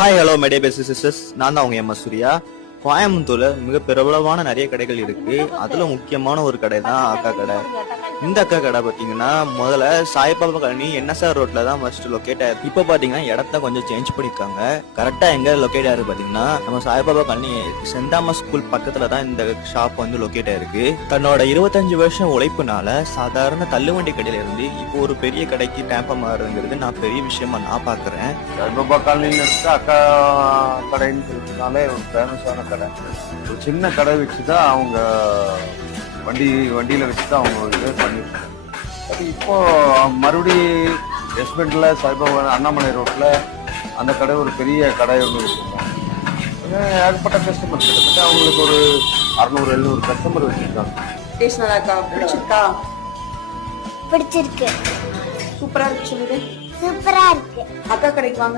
Hi hello my dear best sisters, நான் தான் உங்க எம்.எஸ். சூர்யா. கோயம்புத்தூர்ல மிக பிரபலமான நிறைய கடைகள் இருக்கு. அதுல முக்கியமான ஒரு கடை தான் அக்கா கடை. இந்த அக்கா கடை பாத்தீங்கன்னா முதல்ல சாய்பாபா காலனி என்எஸ்ஆர் ரோட்ல தான் ஃபர்ஸ்ட் லொக்கேட் ஆயிருக்கு. இப்போ பாத்தீங்கன்னா இடத்த கொஞ்சம் சேஞ்ச் பண்ணிருக்காங்க. கரெக்டா எங்க லொக்கேட் ஆயிருக்கு பாத்தீங்கன்னா நம்ம Saibaba colony saint Thomas school பக்கத்துல தான் இந்த ஷாப் வந்து லொக்கேட் ஆயிருக்கு. தன்னோட 25 வருஷம் உழைப்புனால சாதாரண தள்ளுவண்டி கடையில இருந்து இப்போ ஒரு பெரிய கடைக்கு டேம்பா மாறுங்கிறது நான் பெரிய விஷயமா நான் பாக்குறேன். சாய்பாபா காலனியில் இருக்க அக்கா கடைன்னு சொல்லிட்டுனாலே ஒரு ஃபேமஸான கடை. ஒரு சின்ன கடை வச்சு தான் அவங்க வண்டியில் வச்சு தான் அவங்க இது பண்ணியிருக்காங்க. அது இப்போ மறுபடி எஸ்பெண்டில் சாய்பாபா அண்ணாமலை ரோட்டில் அந்த கடை ஒரு பெரிய கடை ஒன்று வச்சுருக்காங்க. ஏற்பட்ட கஸ்டமர் கிட்டத்தட்ட அவங்களுக்கு ஒரு 600-700 கஸ்டமர் வச்சுருக்காங்க. டேஸ்ட் நல்லா இருக்கா? பிடிச்சிருக்கா? பிடிச்சிருக்கு. சூப்பரா இருக்கு. சொல்லுது சூப்பரா இருக்கு. அக்கா கடைக்கு வாங்க.